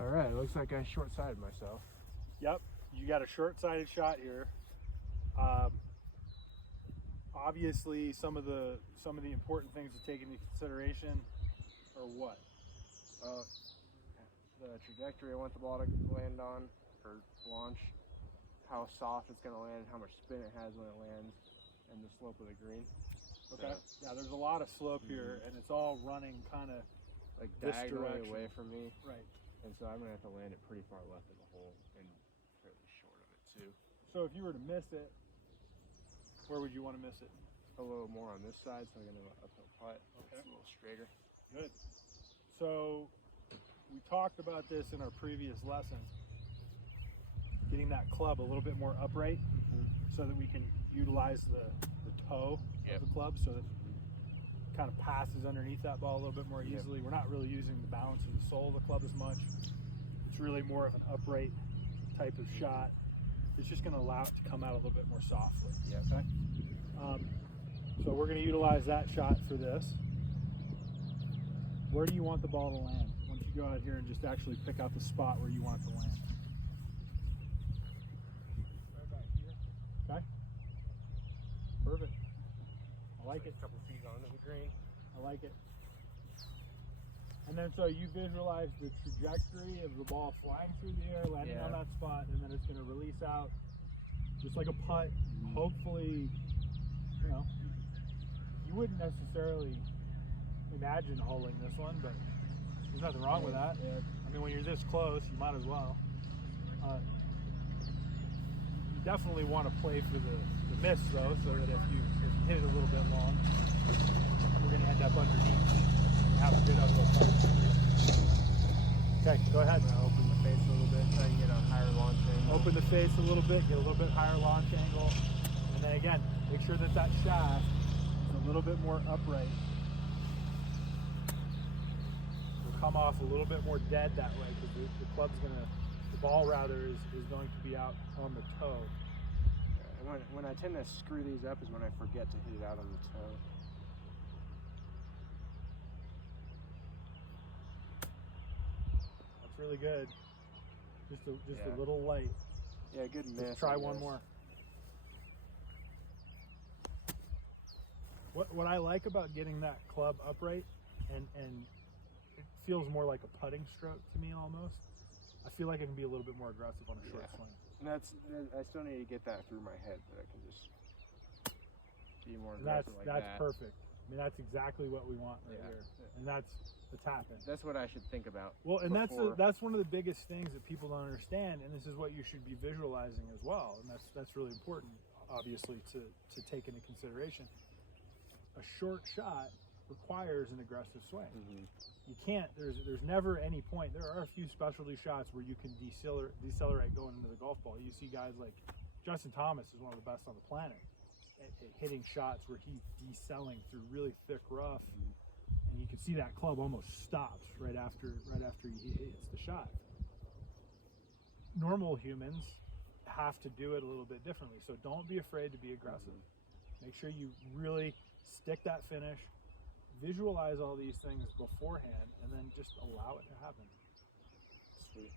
All right, looks like I short-sided myself. Yep, you got a short-sighted shot here. Obviously, some of the important things to take into consideration are what? The trajectory I want the ball to land on for launch, how soft it's going to land, how much spin it has when it lands, and the slope of the green. Okay. So, yeah, there's a lot of slope here, and it's all running kind of like this diagonally direction away from me. Right. And so I'm going to have to land it pretty far left of the hole and fairly short of it too. So if you were to miss it, where would you want to miss it? A little more on this side, so I'm going to have an uphill putt. Okay. It's a little straighter. Good. So we talked about this in our previous lesson, getting that club a little bit more upright so that we can utilize the toe of the club so that it kind of passes underneath that ball a little bit more easily. We're not really using the balance of the sole of the club as much. It's really more of an upright type of shot. It's just going to allow it to come out a little bit more softly. Yeah. Okay. So we're going to utilize that shot for this. Where do you want the ball to land? Why don't you go out here and just actually pick out the spot where you want it to land? Right back here. Okay. Perfect. I like it. A couple feet onto the green. I like it. And then so you visualize the trajectory of the ball flying through the air, landing on that spot, and then it's going to release out just like a putt. Hopefully, you know, you wouldn't necessarily imagine holding this one, but there's nothing wrong with that. Yeah. I mean, when you're this close, you might as well. You definitely want to play for the miss, though, so that if you hit it a little bit long, we're going to end up underneath and have a good uphill putt. Okay, go ahead. I'm going to open the face a little bit so I can get a higher launch angle. Open the face a little bit, get a little bit higher launch angle, and then again, make sure that that shaft is a little bit more upright. Will come off a little bit more dead that way because the ball is going to be out on the toe. And when I tend to screw these up is when I forget to hit it out on the toe. That's really good. Just a little light. Yeah, good miss. Let's try one more. What I like about getting that club upright and it feels more like a putting stroke to me almost. I feel like it can be a little bit more aggressive on a short swing. And I still need to get that through my head that I can just be more aggressive that's perfect. I mean, that's exactly what we want right here. And that's happened. That's what I should think about. Well, and that's one of the biggest things that people don't understand, and this is what you should be visualizing as well. And that's really important, obviously, to take into consideration. A short shot requires an aggressive swing. You can't, there's never any point. There are a few specialty shots where you can decelerate going into the golf ball. You see guys like Justin Thomas is one of the best on the planet at hitting shots where he's decelling through really thick rough, and you can see that club almost stops right after he hits the shot. Normal humans have to do it a little bit differently, so don't be afraid to be aggressive. Make sure you really stick that finish. Visualize all these things beforehand and then just allow it to happen. Sweet.